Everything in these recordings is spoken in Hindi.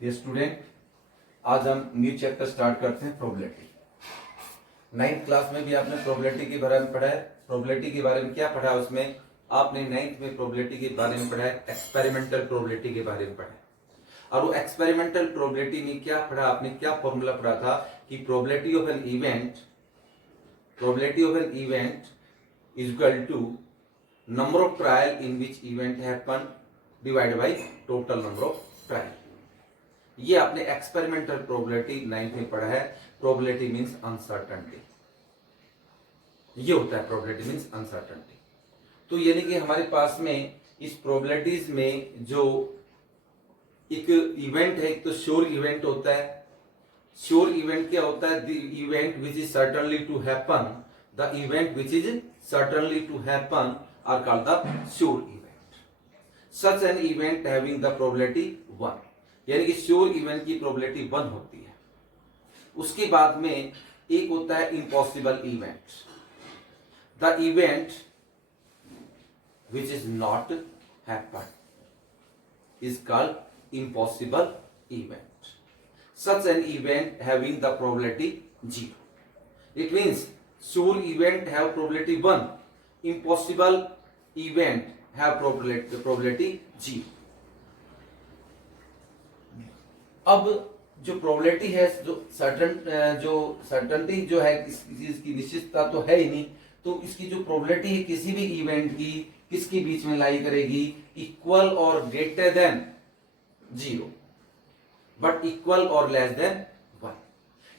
ये स्टूडेंट, आज हम न्यू चैप्टर स्टार्ट करते हैं प्रोबेबिलिटी। 9th क्लास में भी आपने प्रोबेबिलिटी के बारे में पढ़ा है। प्रोबेबिलिटी के बारे में क्या पढ़ा है उसमें आपने 9th में प्रोबेबिलिटी के बारे में पढ़ा है, एक्सपेरिमेंटल प्रोबेबिलिटी के बारे में पढ़ा है। और वो एक्सपेरिमेंटल प्रोबेबिलिटी में क्या पढ़ा आपने, क्या फॉर्मूला पढ़ा था कि probability of an event is equal to number of trial in which event happen divide by total number of trial. ये आपने एक्सपेरिमेंटल प्रोबेबिलिटी 9th में पढ़ा है। प्रोबेबिलिटी मींस अनसर्टेनिटी, ये होता है प्रोबेबिलिटी मींस अनसर्टेनिटी। तो यानी कि हमारे पास में इस प्रोबेबिलिटीज में जो एक इवेंट है, एक तो श्योर इवेंट होता है। श्योर इवेंट क्या होता है? The event which is certainly to happen, the event which is certainly to happen are called the sure event. Such an event having the probability 1, यानी कि श्योर इवेंट की प्रोबेबिलिटी 1 होती है। उसके बाद में एक होता है impossible event, the event which is not happen is called impossible event. Such an event having the probability 0। It means sure event have probability 1, impossible event have probability 0। अब जो प्रोबेबिलिटी है, जो सर्टेनिटी जो है, इस चीज की निश्चितता तो है ही नहीं, तो इसकी जो प्रोबेबिलिटी है किसी भी इवेंट की किसके बीच में लाई करेगी? इक्वल और ग्रेटर देन 0 बट इक्वल और लेस देन 1।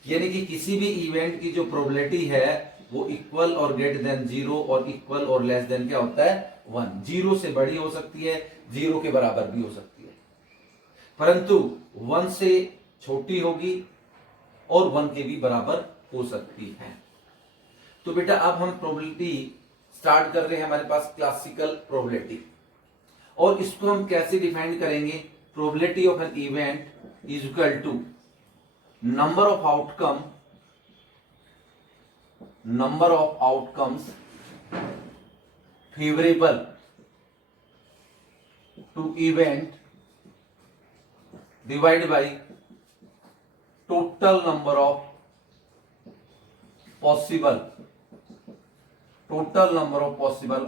यानी कि किसी भी इवेंट की जो प्रोबेबिलिटी है वो इक्वल और ग्रेटर देन 0 और इक्वल और लेस देन क्या होता है? 1। 0 से बड़ी हो सकती है, 0 के बराबर भी हो सकती है, परंतु 1 से छोटी होगी और 1 के भी बराबर हो सकती है। तो बेटा अब हम प्रोबेबिलिटी स्टार्ट कर रहे हैं, हमारे पास क्लासिकल प्रोबेबिलिटी। और इसको हम कैसे डिफाइन करेंगे? Probability of an event is equal to number of outcomes favourable to event divided by total number of possible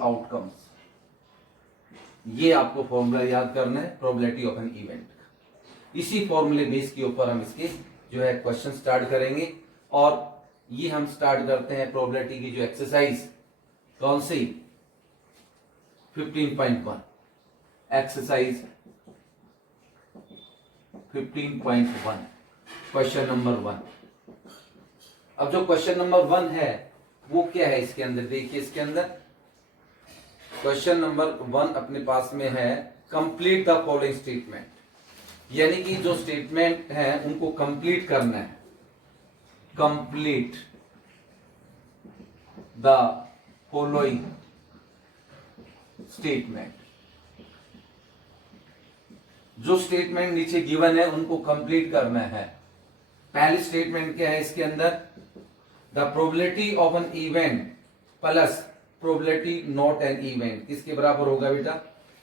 outcomes। ये आपको फॉर्मूला याद करना है प्रोबेबिलिटी ऑफ एन इवेंट। इसी फॉर्मूले बेस के ऊपर हम इसके जो है क्वेश्चन स्टार्ट करेंगे। और ये हम स्टार्ट करते हैं प्रोबेबिलिटी की जो एक्सरसाइज, कौन सी? 15.1 एक्सरसाइज 15.1 क्वेश्चन नंबर 1। अब जो क्वेश्चन नंबर 1 है वो क्या है? इसके अंदर देखिए, इसके अंदर क्वेश्चन नंबर 1 अपने पास में है, कंप्लीट द फॉलोइंग स्टेटमेंट। यानी कि जो स्टेटमेंट है उनको कंप्लीट करना है। Complete the following statement. जो स्टेटमेंट नीचे गिवन है उनको कंप्लीट करना है। पहली स्टेटमेंट क्या है इसके अंदर? The probability of an event plus probability not an event किसके बराबर होगा बेटा?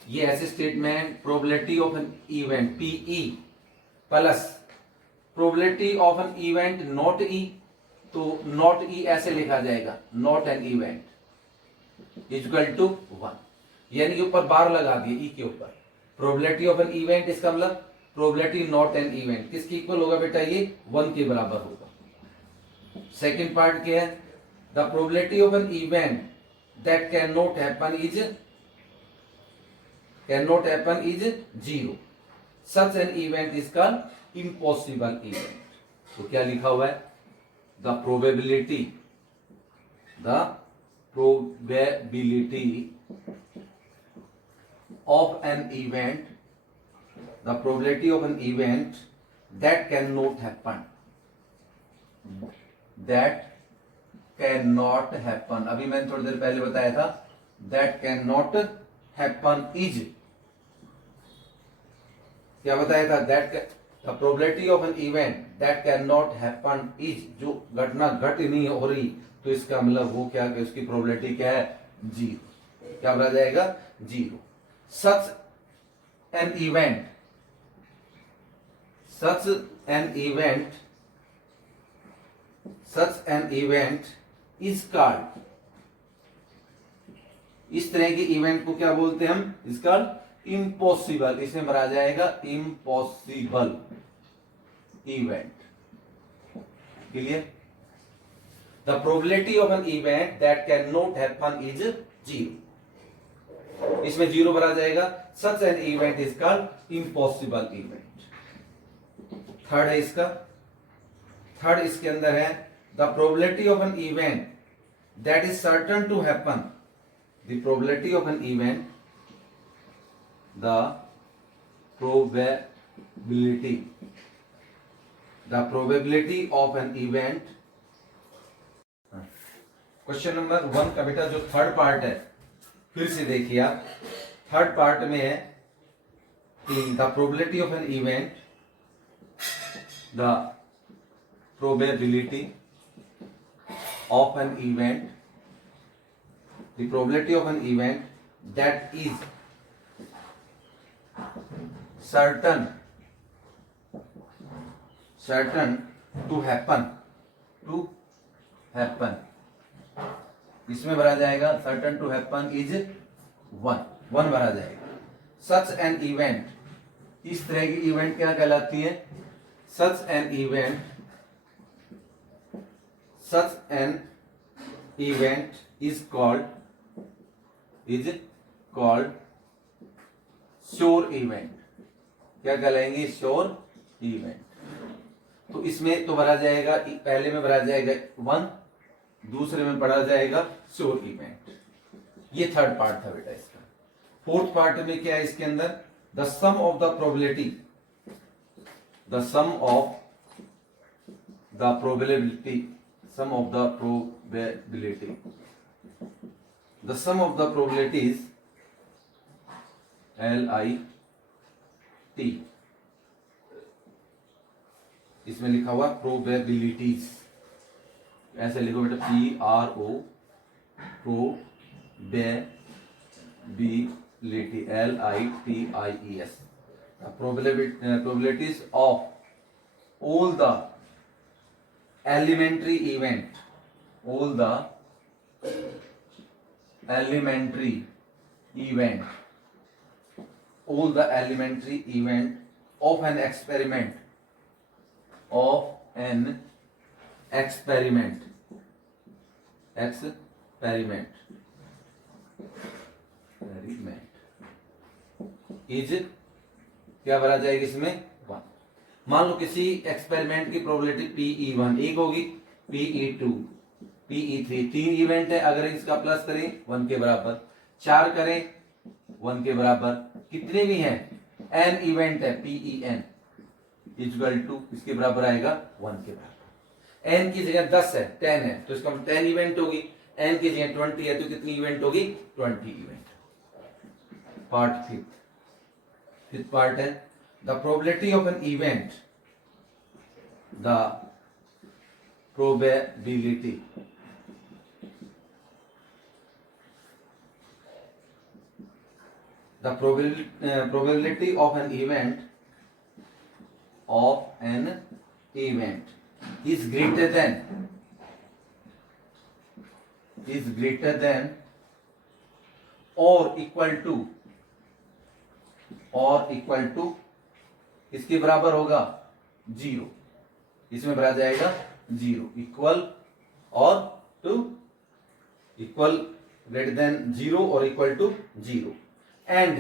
ये ऐसे statement, probability of an event PE plus probability of an event not E, तो नॉट ई ऐसे लिखा जाएगा, not an event equal to 1। यानी कि ऊपर बार लगा दिए ई के ऊपर। प्रोबेबिलिटी ऑफ एन इवेंट, इसका मतलब प्रोबेबिलिटी नॉट एन इवेंट किसकी इक्वल होगा बेटा? ये 1 के बराबर होगा। सेकंड पार्ट क्या है? The probability of an event that can not happen is 0। Such an event is called impossible event. तो क्या लिखा हुआ है? The probability of an event, the probability of an event that cannot happen, अभी मैंने थोड़ी देर पहले बताया था, that cannot happen is, क्या बताया था? the probability of an event that cannot happen is, जो घटना घट नहीं हो रही, तो इसका मतलब वो क्या कि उसकी प्रोबेबिलिटी क्या है? 0। क्या बता जाएगा? 0। Such an event such an event is called, इस तरह के इवेंट को क्या बोलते हैं हम, इसका इम्पॉसिबल, इसमें भरा जाएगा impossible event. Clear? The probability of an event that can not happen is 0, इसमें 0 भरा जाएगा। Such an event is called impossible event. Third है इसका, थर्ड इसके अंदर है the probability of an event that is certain to happen, the probability of an event, the probability of an event. Question number 1 का बेटा जो थर्ड पार्ट है, फिर से देखिए आप, थर्ड पार्ट में है कि the probability of an event, the probability of an event, the probability of an event that is certain to happen, इसमें भरा जाएगा certain to happen is 1 भरा जाएगा। such an event, इस तरह की इवेंट क्या कहलाती है? such an event is called sure event. क्या कहलाएंगे? Sure event. तो इसमें तो भरा जाएगा, पहले में भरा जाएगा 1, दूसरे में पढ़ा जाएगा श्योर इवेंट। ये थर्ड पार्ट था बेटा इसका। फोर्थ पार्ट में क्या है इसके अंदर? The sum of the probability, the sum of the probability, sum of the probability, the sum of the probabilities LIT, इसमें लिखा हुआ प्रोबेबिलिटीज, ऐसे लिखो बेटा PRO, probability LITIES, probabilities of all the elementary event, all the elementary event, all the elementary event of an experiment, is क्या भरा जाएगा इसमें? 1। मान लो किसी एक्सपेरिमेंट की प्रोबेबिलिटी PE1 एक होगी, PE2, PE3 3 इवेंट है। अगर इसका प्लस करें 1 के बराबर, 4 करें 1 के बराबर, कितने भी हैं n इवेंट है PEN इक्वल टू इसके बराबर आएगा 1 के बराबर। n की जगह 10 है, 10 है तो इसका 10 इवेंट होगी, n की जगह 20 है तो कितनी इवेंट होगी? 20 इवेंट। पार्ट फिफ्थ पार्ट है the probability of an event, the probability, the probability of an event is greater than or equal to इसके बराबर होगा 0, इसमें भरा जाएगा 0, इक्वल और टू, इक्वल ग्रेटर देन 0 और equal to 0, and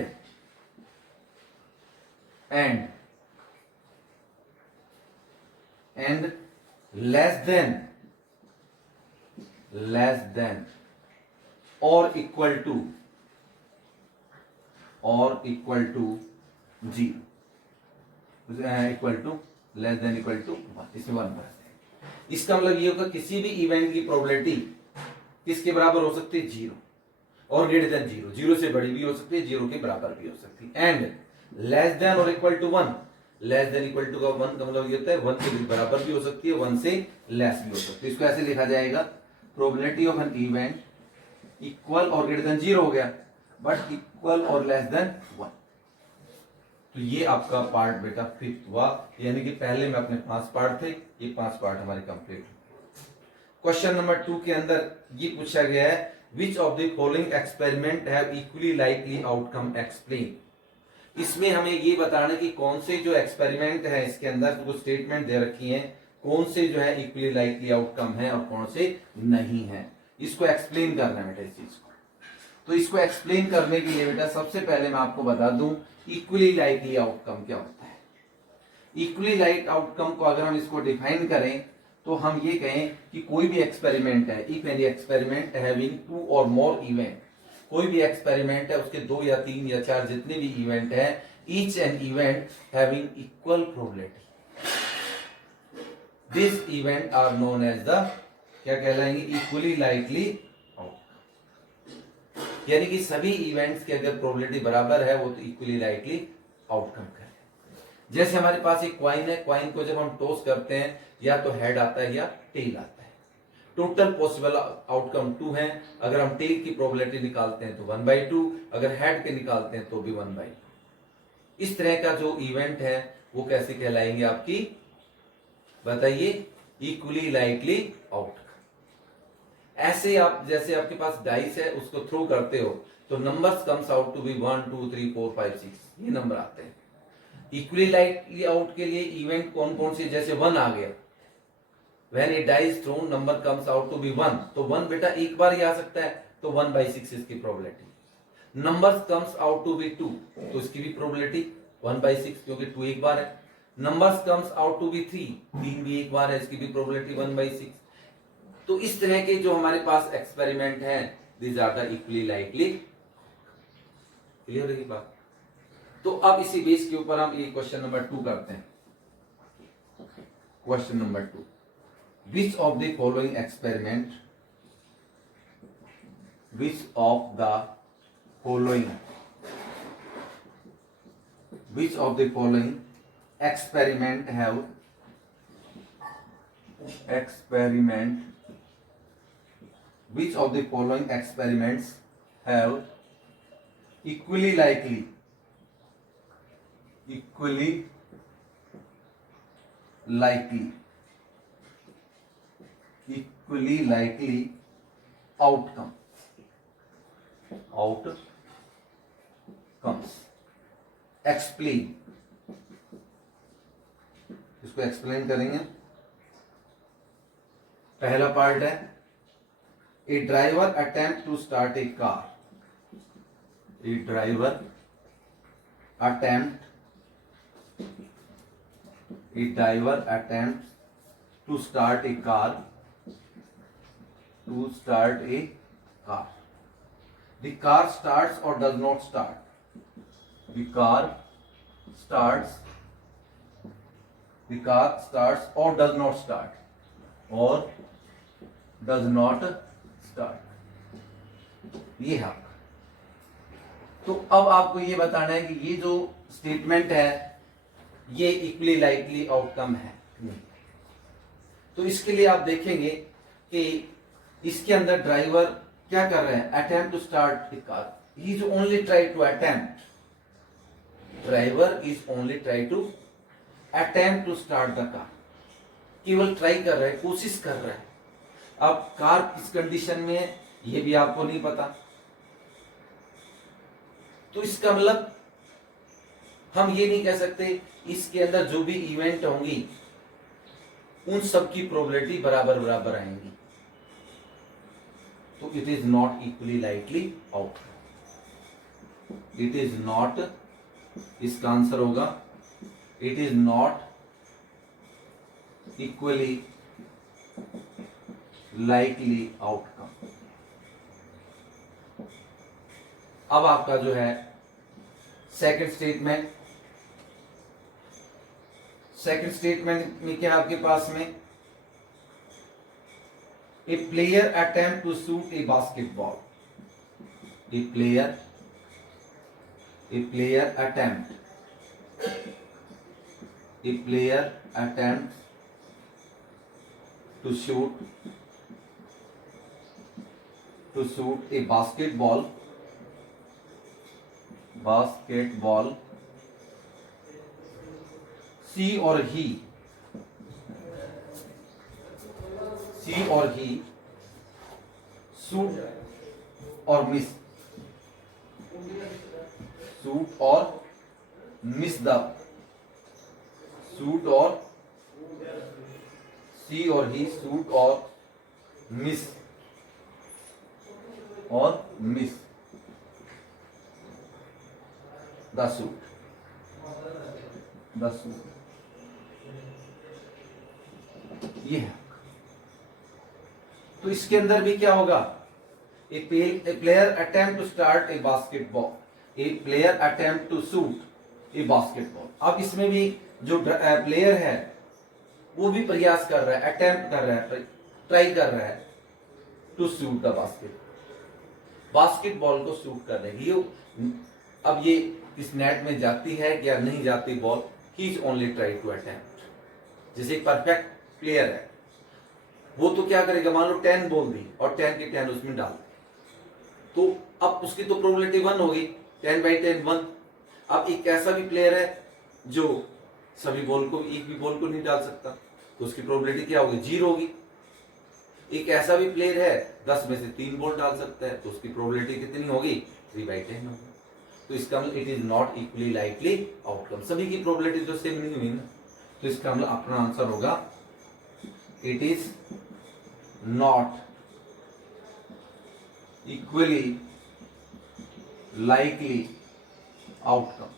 less than or equal to 0, equal to less than equal to 1, इसमें 1 भरा जाएगा। इसका मतलब ये होगा किसी भी इवेंट की प्रोबेबिलिटी किसके बराबर हो सकती है? 0 और ग्रेटर देन 0, 0 से बड़ी भी हो सकती है, 0 के बराबर भी हो सकती है। एंड लेस देन और equal to 1, less than equal to का 1 का मतलब ये होता है 1 के बराबर भी हो सकती है, 1 से लेस भी हो सकती है। इसको ऐसे लिखा जाएगा probability of an event equal और ग्रेटर देन 0 हो गया, बट इक्वल और लेस देन 1। तो ये आपका पार्ट बेटा फिफ्थ हुआ, यानी कि पहले में अपने 5 पार्ट थे, ये 5 पार्ट हमारे कंप्लीट। क्वेश्चन नंबर 2 के अंदर ये पूछा गया है, which of the following experiment have equally likely outcome explain. इसमें हमें ये बताना कि कौन से जो एक्सपेरिमेंट है इसके अंदर जो स्टेटमेंट दे रखी है, कौन से जो है इक्वली लाइकली आउटकम है और कौन से नहीं है, इसको एक्सप्लेन करना है बेटा इस चीज को। तो इसको एक्सप्लेन करने के लिए बेटा सबसे पहले मैं आपको बता दूं इक्वली लाइकली आउटकम क्या होता है। इक्वली लाइक आउटकम को अगर हम इसको डिफाइन करें तो हम ये कहें कि कोई भी एक्सपेरिमेंट है, इफ एनी एक्सपेरिमेंट हैविंग 2 और मोर इवेंट, कोई भी एक्सपेरिमेंट है उसके 2 या 3 या 4 जितने भी इवेंट है, each an event having equal probability, this event are known as the क्या कहलाएंगे, इक्वली लाइकली आउटकम। यानी कि सभी इवेंट्स की अगर प्रोबेबिलिटी बराबर है वो तो इक्वली लाइकली आउटकम करें। जैसे हमारे पास एक क्वाइन है, क्वाइन को जब हम टॉस करते हैं या तो हेड आता है या टेल आता है, टोटल पॉसिबल आउटकम 2 है। अगर हम टेल की प्रोबेबिलिटी निकालते हैं तो 1/2, अगर हेड के निकालते हैं तो भी 1/2। इस तरह का जो इवेंट है वो कैसे कहलाएंगे आपकी, बताइए, इक्वली लाइकली आउटकम। ऐसे आप जैसे आपके पास डाइस है उसको थ्रो करते हो तो numbers comes out to be 1 2 3 4 5 6, ये नंबर आते हैं। इक्वली लाइकली आउट के लिए इवेंट कौन कौन से, जैसे 1 आ गया, when a die is thrown number comes out to be 1, तो 1 बेटा एक बार ही आ सकता है, तो 1/6 इसकी probability. Numbers comes out to be 2, तो इसकी भी प्रोबेबिलिटी 1/6 क्योंकि 2 एक बार है। Numbers comes out to be 3, 3 भी एक बार है, इसकी भी प्रोबेबिलिटी 1/6। तो इस तरह के जो हमारे पास एक्सपेरिमेंट है, this are the equally likely. Clear है बात? तो अब इसी बेस के ऊपर हम ये क्वेश्चन नंबर 2 करते हैं। Question number 2, which of the following experiment, which of the following, which of the following experiment have, experiment, which of the following experiments have equally likely outcomes, explain, इसको एक्सप्लेन करेंगे। पहला पार्ट है, A driver attempt to start a car. A driver attempts to start a car. The car starts or does not start. The car starts or does not start. Or does not start. ये है। तो अब आपको ये बताना है कि ये जो स्टेटमेंट है ये इक्वली लाइकली आउटकम है। तो इसके लिए आप देखेंगे कि इसके अंदर ड्राइवर क्या कर रहे हैं, attempt to start the car, he is only try to attempt, driver is only try to attempt to start the car, केवल ट्राई कर रहा है, कोशिश कर रहा है। अब कार किस कंडीशन में है ये भी आपको नहीं पता, तो इसका मतलब हम ये नहीं कह सकते इसके अंदर जो भी इवेंट होंगी उन सब की प्रोबेबिलिटी बराबर बराबर आएंगी, तो it is not equally likely outcome, it is not, इसका आंसर होगा it is not equally likely outcome. अब आपका जो है सेकंड स्टेटमेंट, सेकंड स्टेटमेंट में क्या आपके पास में, a player attempt to shoot a basketball, a player attempt to shoot a basketball see और ही शूट और मिस द शूट और सी और ही शूट और मिस द शूट ये है। तो इसके अंदर भी क्या होगा, a player attempt to start a basketball, a player attempt to shoot a basketball. अब इसमें भी जो प्लेयर है वो भी प्रयास कर रहा है, अटेम्प्ट कर रहा है, ट्राई कर रहा है टू शूट द बास्केटबॉल को शूट कर रही है। अब ये इस नेट में जाती है या नहीं जाती ball, he is only try to attempt. जैसे परफेक्ट प्लेयर है वो तो क्या करेगा, मान लो 10 बोल दी और 10 की 10 उसमें डाल, तो अब उसकी तो प्रोबेबिलिटी 1 होगी, 10/10 1। अब एक ऐसा भी प्लेयर है जो सभी बॉल को, एक भी बॉल को नहीं डाल सकता, तो उसकी प्रोबेबिलिटी क्या होगी, 0 होगी। एक ऐसा भी प्लेयर है 10 में से 3 बॉल डाल सकता है, तो उसकी प्रोबेबिलिटी कितनी होगी, 3/10 होगी। तो इसका मतलब it is not equally likely outcome, सभी की प्रोबेबिलिटी तो सेम नहीं हुई ना। तो इसका मतलब अपना आंसर होगा it is not equally likely outcome.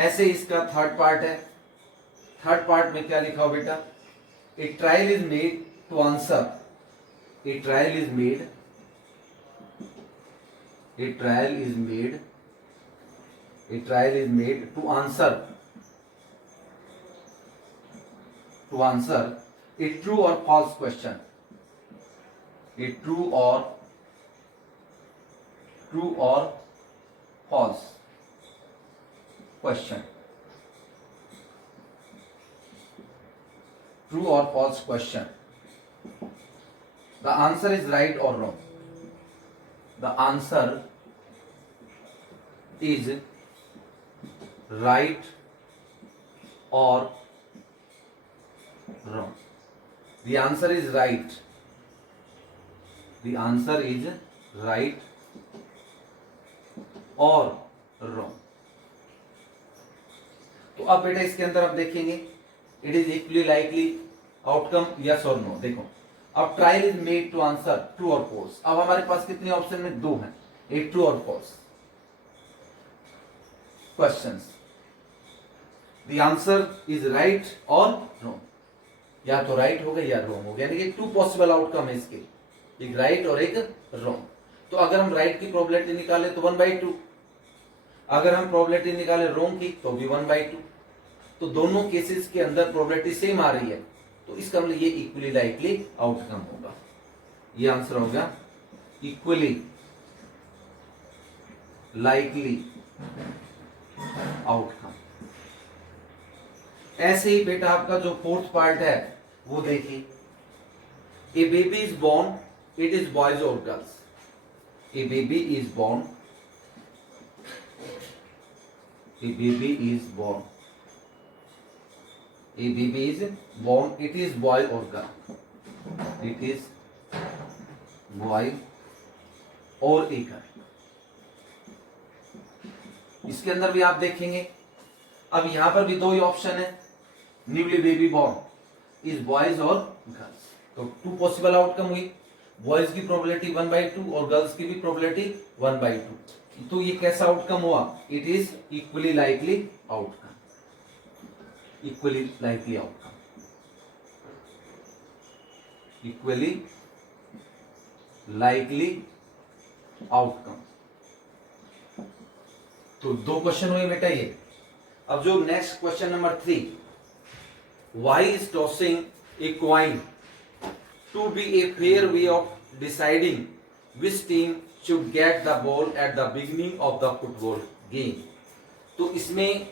ऐसे इसका थर्ड पार्ट है। थर्ड पार्ट में क्या लिखा हो बेटा, a trial is made to answer, a trial is made to answer a true or false question, a true or false question, true or false question. The answer is right or wrong. The answer is right or wrong. The answer is right. The answer is right or wrong. तो अब बेटा इसके अंदर आप देखेंगे it is equally likely outcome, yes और नो। देखो अब trial is made to answer true और फॉल्स। अब हमारे पास कितने ऑप्शन में, 2 हैं, एक ट्रू और false questions. The answer is right और रॉन्ग, या तो राइट होगा या रॉन्ग होगा, यानी कि 2 पॉसिबल आउटकम है इसके, एक राइट और एक रॉन्ग। तो अगर हम राइट की प्रोबेबिलिटी निकाले तो 1/2, अगर हम प्रोबेबिलिटी निकाले रॉन्ग की तो भी 1/2। तो दोनों केसेस के अंदर प्रोबेबिलिटी सेम आ रही है, तो इसका मतलब ये इक्वली लाइकली आउटकम होगा। ये आंसर होगा इक्वली लाइकली आउटकम। ऐसे ही बेटा आपका जो फोर्थ पार्ट है वो देखिए, a baby is born, it is boys और girls. A baby is born, a baby is born, a baby is born, it is boy और गर्ल, इट इज बॉय और ए गर्ल। इसके अंदर भी आप देखेंगे, अब यहां पर भी 2 ही ऑप्शन है, newly baby born is boys और गर्ल्स। तो 2 पॉसिबल आउटकम हुई, बॉयज की प्रोबेबिलिटी 1/2 और गर्ल्स की भी प्रोबेबिलिटी 1/2। तो ये कैसा आउटकम हुआ, it is equally likely outcome, equally likely outcome, equally likely outcome. तो 2 क्वेश्चन हुए बेटा ये। अब जो next question number 3, why is tossing a coin to be a fair way of deciding which team should get the ball at the beginning of the football game. तो इसमें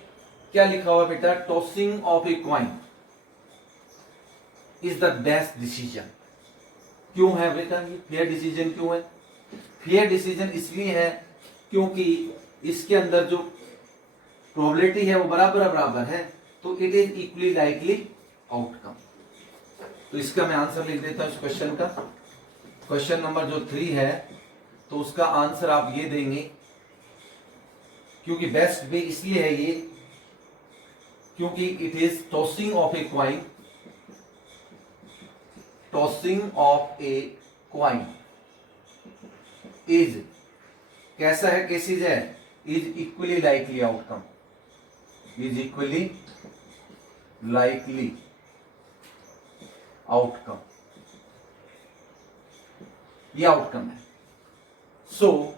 क्या लिखा हुआ बेटा, tossing of a coin is the best decision. क्यों है बेटा ये फेयर डिसीजन क्यों है? फेयर डिसीजन इसलिए है क्योंकि इसके अंदर जो प्रोबेबिलिटी है वो बराबर बराबर है, तो it is equally likely outcome. तो इसका मैं आंसर लिख देता हूं इस क्वेश्चन का। क्वेश्चन नंबर जो 3 है, तो उसका आंसर आप ये देंगे, क्योंकि बेस्ट वे इसलिए है ये क्योंकि it is tossing of a coin, tossing of a coin is कैसा है, केसेज है, is equally likely outcome, is equally likely outcome, ये आउटकम है। So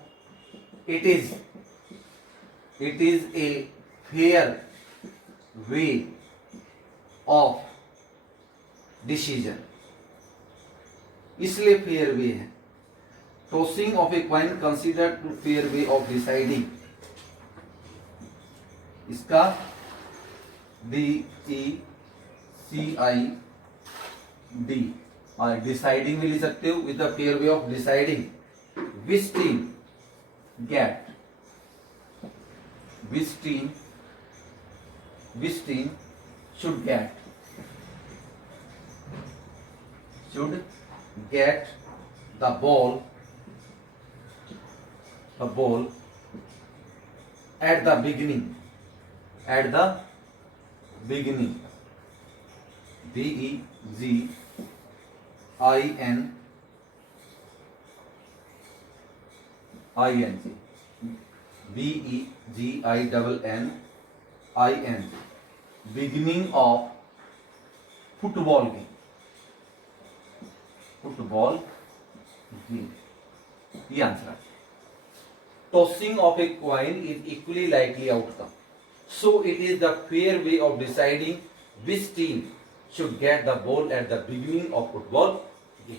it is a fair way of decision, इसलिए फेयर वे है। Tossing of a coin considered to fair way of deciding, इसका DECID और डिसाइडिंग भी लिख सकते हो, with the fair way of deciding which team get, which team should get the ball at the beginning, BEGINNING, beginning of football game, ये आंसर है। Tossing of a coin is equally likely outcome, so it is the fair way of deciding which team should get the ball at the beginning of football game,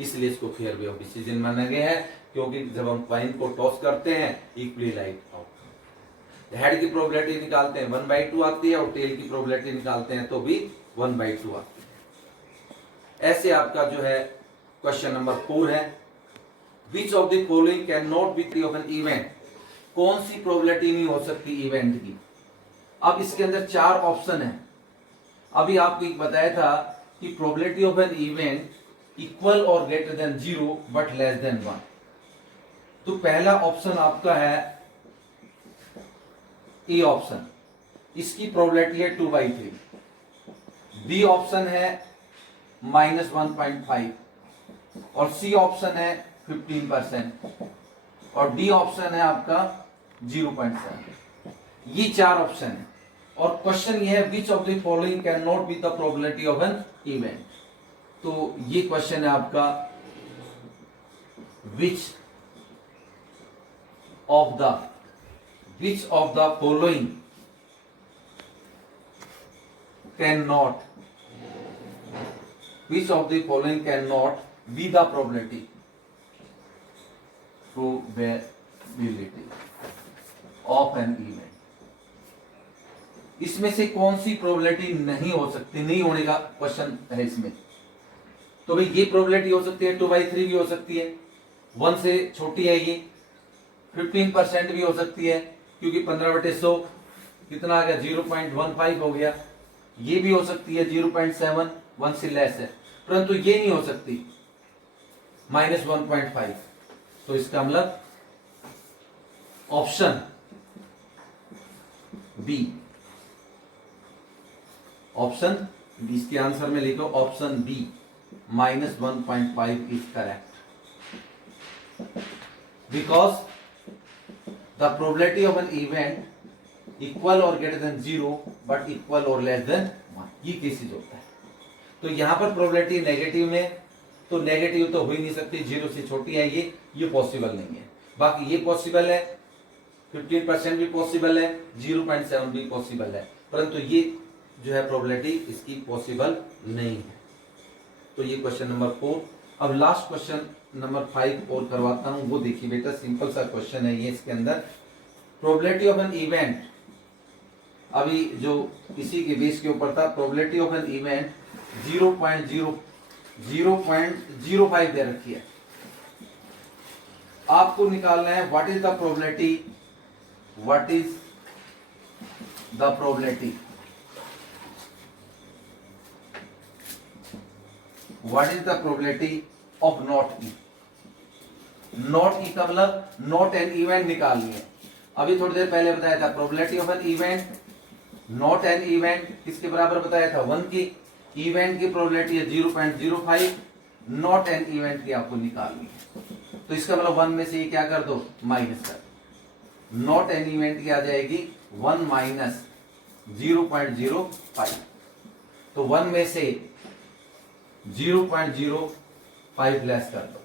इसलिए इसको फेयर वे ऑफ डिसीजन माना गया है, क्योंकि जब हम क्वाइन को टॉस करते हैं इक्वली लाइक आउटकम। हेड की प्रोबेबिलिटी निकालते हैं 1/2 आती है, और टेल की प्रोबेबिलिटी निकालते हैं तो भी 1/2 आती है। ऐसे आपका जो है क्वेश्चन नंबर 4 है, which of the following can not be true of an event, कौन सी प्रोबेबिलिटी नहीं हो सकती इवेंट की। अब इसके अंदर 4 ऑप्शन है। अभी आपको एक बताया था कि probability of an event equal और greater than 0 but less than 1। तो पहला ऑप्शन आपका है ए ऑप्शन, इसकी प्रोबेबिलिटी है 2/3। बी ऑप्शन है -1.5 और सी ऑप्शन है 15% और डी ऑप्शन है आपका 0.7। ये 4 ऑप्शन है और क्वेश्चन ये है which of the following can not be the probability of an event. तो ये क्वेश्चन है आपका which of the following can not be the probability of an event. इसमें से कौन सी प्रोबेबिलिटी नहीं हो सकती, नहीं होने का क्वेश्चन है इसमें। तो भाई ये प्रोबेबिलिटी हो सकती है 2/3 भी हो सकती है, 1 से छोटी है ये, 15% भी हो सकती है क्योंकि 15/100 कितना आ गया 0.15 हो गया। ये भी हो सकती है 0.7, 1 से लेस है, परंतु ये नहीं हो सकती -1.5। तो इसका मतलब ऑप्शन बी, इसके आंसर में लिखो option B -1.5 is correct, because the probability of an event equal और ग्रेटर देन 0 बट इक्वल और लेस देन 1, ये केसेस होता है। तो यहां पर प्रोबेबिलिटी नेगेटिव में, तो नेगेटिव तो हो ही नहीं सकती, 0 से छोटी है ये पॉसिबल नहीं है। बाकी ये पॉसिबल है, 15% भी पॉसिबल है, 0.7 भी पॉसिबल है, परंतु ये जो है प्रोबेबिलिटी इसकी पॉसिबल नहीं है। तो ये क्वेश्चन नंबर 4। अब लास्ट क्वेश्चन नंबर 5 और करवाता हूं, वो देखिए बेटा, सिंपल सा क्वेश्चन है ये। इसके अंदर प्रोबेबिलिटी ऑफ एन इवेंट, अभी जो इसी के बेस के ऊपर था, प्रोबेबिलिटी ऑफ एन इवेंट 0.05 दे रखी है। आपको निकालना है what is the the probability, what is the probability of not E. Not E का मतलब नॉट एन इवेंट निकालनी है। अभी थोड़ी देर पहले बताया था probability of an event, not an event किसके बराबर बताया था 1 की। इवेंट की प्रोबेबिलिटी है 0.05, नॉट एन इवेंट की आपको निकालनी है। तो इसका मतलब 1 में से ये क्या कर दो, माइनस कर। नॉट एन इवेंट की आ जाएगी 1 माइनस 0.05। तो 1 में से 0.05 लेस कर दो।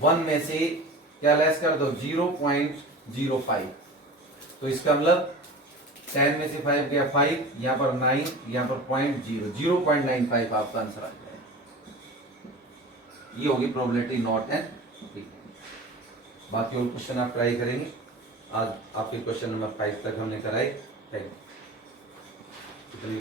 1 में से क्या लेस कर दो, 0.05। तो इसका मतलब 10 में से 5 गया 5, यहां पर 9, यहां पर 0.95 आपका आंसर आ जाएगा। ये होगी प्रोबेबिलिटी नॉट एन इवेंट। बाकी और क्वेश्चन आप ट्राई करेंगे। आज आपके क्वेश्चन नंबर 5 तक हमने कराए। Thank you.